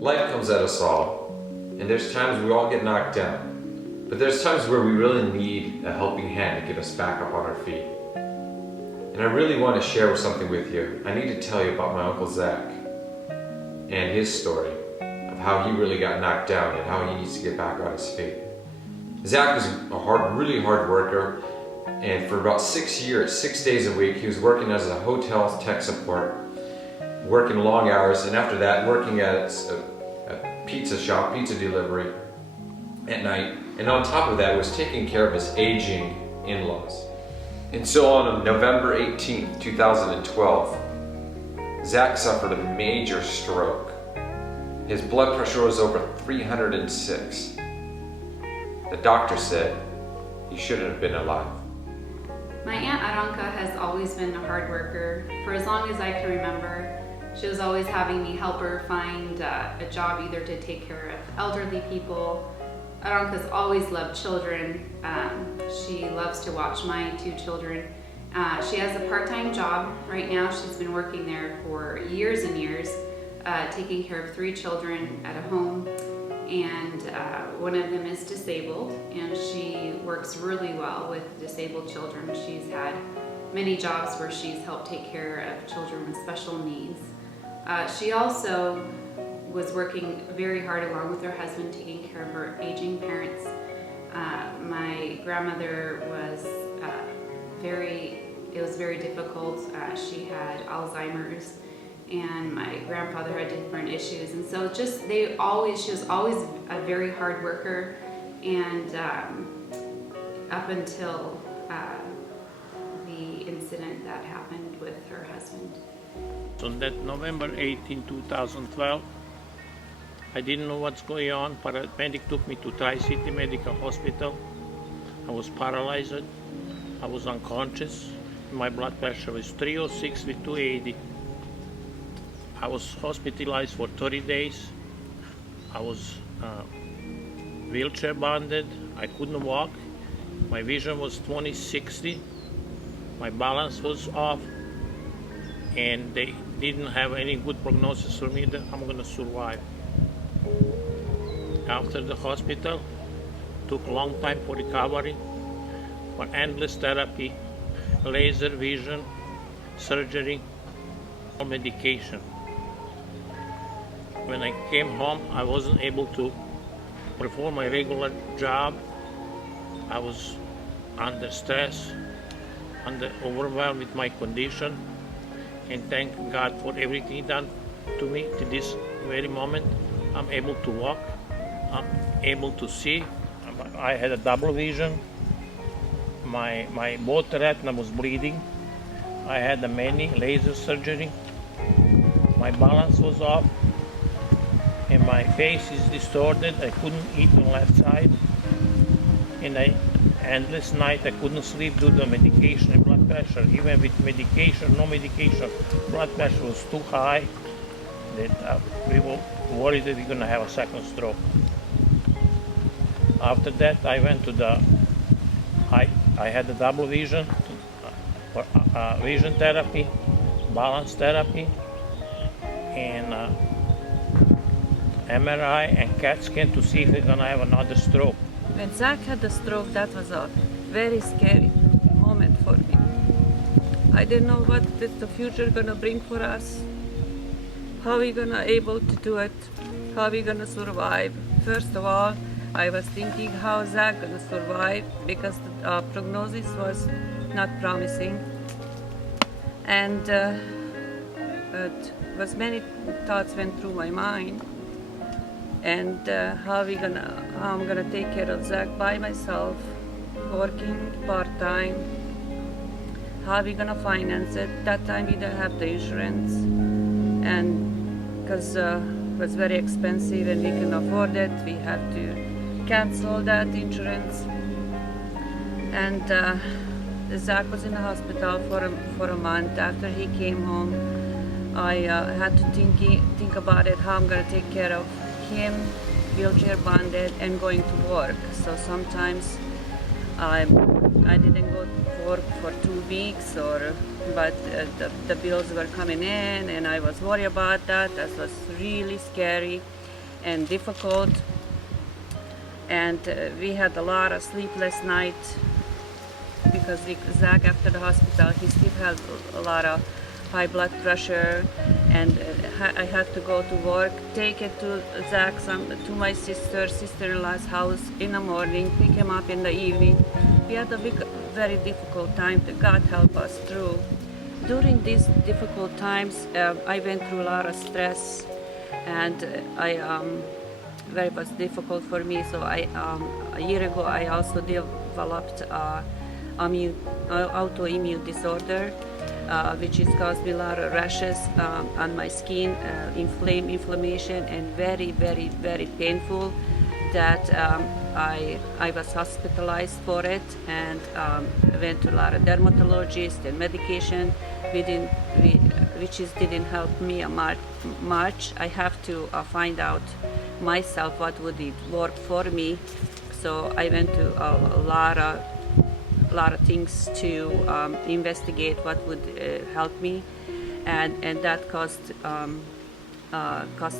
Life comes at us all, and there's times we all get knocked down. But there's times where we really need a helping hand to get us back up on our feet. And I really want to share something with you. I need to tell you about my Uncle Zach and his story of how he really got knocked down and how he needs to get back on his feet. Zach was a really hard worker, and for about 6 years, 6 days a week, he was working as a hotel tech support, working long hours, and after that, working at a pizza shop, pizza delivery at night. And on top of that, was taking care of his aging in-laws. And so on November 18th, 2012, Zach suffered a major stroke. His blood pressure was over 306. The doctor said he shouldn't have been alive. My Aunt Aranka has always been a hard worker. For as long as I can remember, she was always having me help her find a job either to take care of elderly people. Aranka's always loved children. She loves to watch my 2 children. She has a part-time job right now. She's been working there for years and years, taking care of 3 children at a home. And one of them is disabled, and she works really well with disabled children. She's had many jobs where she's helped take care of children with special needs. She also was working very hard along with her husband, taking care of her aging parents. My grandmother was it was very difficult. She had Alzheimer's, and my grandfather had different issues, and so she was always a very hard worker, and up until the incident that happened with her husband. On that November 18, 2012, I didn't know what's going on. Paramedic took me to Tri-City Medical Hospital. I was paralyzed. I was unconscious. My blood pressure was 306 with 280. I was hospitalized for 30 days. I was wheelchair bounded. I couldn't walk. My vision was 20/60. My balance was off, and they didn't have any good prognosis for me that I'm gonna survive. After the hospital, took a long time for recovery, for endless therapy, laser vision, surgery, medication. When I came home, I wasn't able to perform my regular job. I was under stress, overwhelmed with my condition, and thank God for everything done to me to this very moment. I'm able to walk, I'm able to see. I had a double vision. My both retina was bleeding. I had many laser surgery. My balance was off, and my face is distorted. I couldn't eat on left side, and endless night I couldn't sleep due to medication and blood pressure. Even with medication, no medication, blood pressure was too high that we were worried that we're gonna have a second stroke. After that, I went to I had a double vision for vision therapy, balance therapy, and MRI and CAT scan to see if we're gonna have another stroke. When Zach had the stroke, that was a very scary moment for me. I didn't know what is the future gonna bring for us, how we gonna able to do it, how we gonna survive. First of all, I was thinking how Zach gonna survive because the prognosis was not promising, and it was many thoughts went through my mind, and how I'm gonna take care of Zach by myself, working part-time, how we gonna finance it. That time we didn't have the insurance, and because it was very expensive and we couldn't afford it, we had to cancel that insurance. And Zach was in the hospital for a month. After he came home, I had to think about it, how I'm gonna take care of him, wheelchair bounded, and going to work. So sometimes I didn't go to work for 2 weeks, but the bills were coming in, and I was worried about that. That was really scary. and difficult. And we had a lot of sleepless nights because Zach, after the hospital, he still had a lot of high blood pressure, and I had to go to work, take it to Zach, to my sister-in-law's house in the morning, pick him up in the evening. We had a very difficult time. God help us through. During these difficult times, I went through a lot of stress, and it was difficult for me. So a year ago, I also developed autoimmune disorder, which has caused me a lot of rashes on my skin, inflammation, and very, very, very painful. That I was hospitalized for it, and went to a lot of dermatologists and medication, which didn't help me much. I have to find out myself what would it work for me. So I went to a lot of things to investigate what would help me, and that cost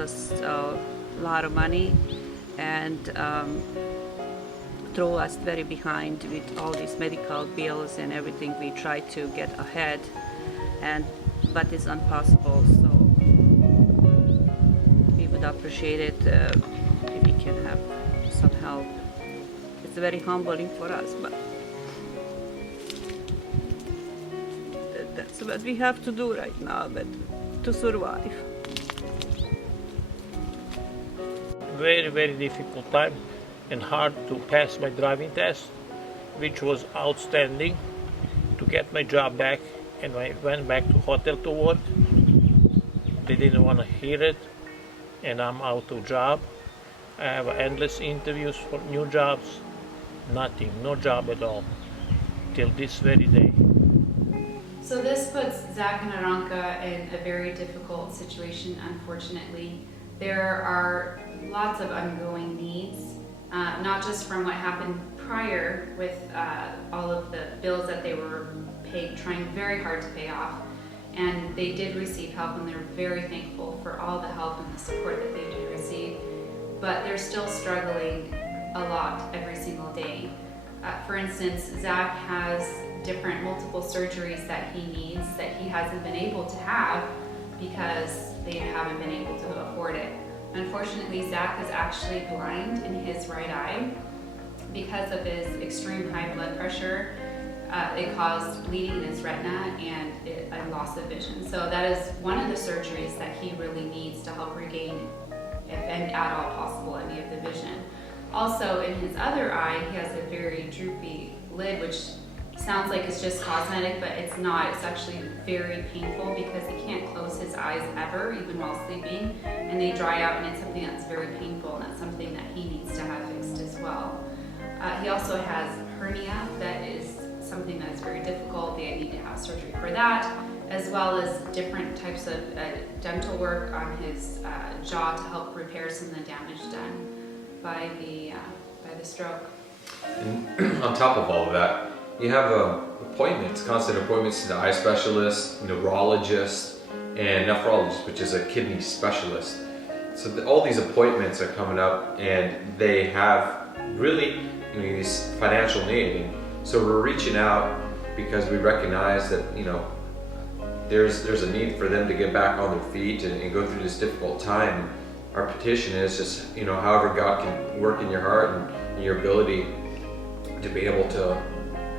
us a lot of money, and throw us very behind with all these medical bills and everything. We try to get ahead, but it's impossible. So we would appreciate it if we can have some help. It's very humbling for us, but that's what we have to do right now, but to survive. Very, very difficult time and hard to pass my driving test, which was outstanding, to get my job back. And I went back to hotel to work. They didn't want to hear it, and I'm out of job. I have endless interviews for new jobs. Nothing, no job at all, till this very day. So this puts Zach and Aranka in a very difficult situation, unfortunately. There are lots of ongoing needs, not just from what happened prior with all of the bills that they were trying very hard to pay off. And they did receive help, and they're very thankful for all the help and the support that they did receive. But they're still struggling a lot every single day. For instance, Zach has multiple surgeries that he needs that he hasn't been able to have because they haven't been able to afford it. Unfortunately, Zach is actually blind in his right eye because of his extreme high blood pressure. It caused bleeding in his retina and a loss of vision. So that is one of the surgeries that he really needs to help regain, if and at all possible, any of the vision. Also, in his other eye, he has a very droopy lid, which sounds like it's just cosmetic, but it's not. It's actually very painful because he can't close his eyes ever, even while sleeping, and they dry out, and it's something that's very painful, and that's something that he needs to have fixed as well. He also has hernia that is something that's very difficult. They need to have surgery for that, as well as different types of dental work on his jaw to help repair some of the damage done by the stroke. And on top of all of that, you have appointments, constant appointments to the eye specialist, neurologist, and nephrologist, which is a kidney specialist. So all these appointments are coming up, and they have really these financial need. And so we're reaching out because we recognize that there's a need for them to get back on their feet and go through this difficult time. Our petition is just however God can work in your heart and your ability to be able to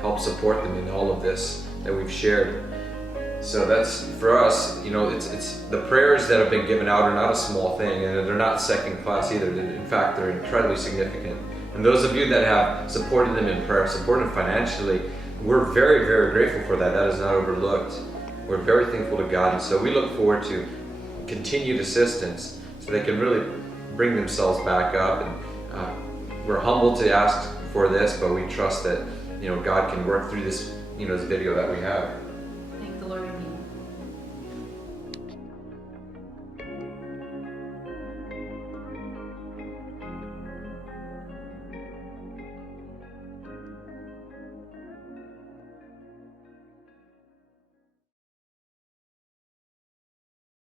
help support them in all of this that we've shared. So that's for us, it's the prayers that have been given out are not a small thing, and they're not second class either. In fact, they're incredibly significant. And those of you that have supported them in prayer, supported them financially, we're very, very grateful for that. That is not overlooked. We're very thankful to God, and so we look forward to continued assistance so they can really bring themselves back up. And we're humbled to ask for this, but we trust that God can work through this, this video that we have. Thank the Lord.